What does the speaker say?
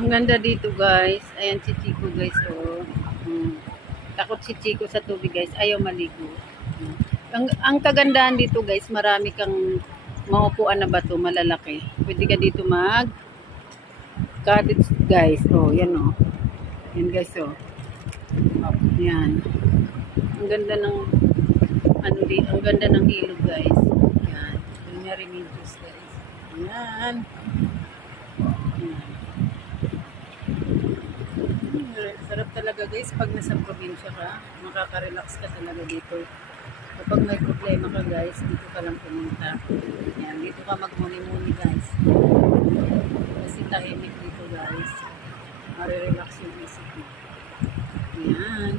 Ang ganda dito guys. Ayan si Chico guys. Oh. Takot si Chico sa tubig guys. Ayaw maligo. Ang kagandahan dito guys, marami kang maupuan na bato malalaki. Pwede ka dito mag cottage guys. Oh, yan oh. Yan guys oh. Yan. Ang ganda ng ano dito, ang ganda ng ilog guys. Yan. Yung remedios guys. Yan. Sarap talaga guys pag nasa probinsya ka, makaka-relax ka talaga dito. Kapag may problema ka guys, dito ka lang pumunta. Yan, dito ka magmuni-muni guys. Kasi tahimik dito guys. Mare-relax yung isip mo. Yan.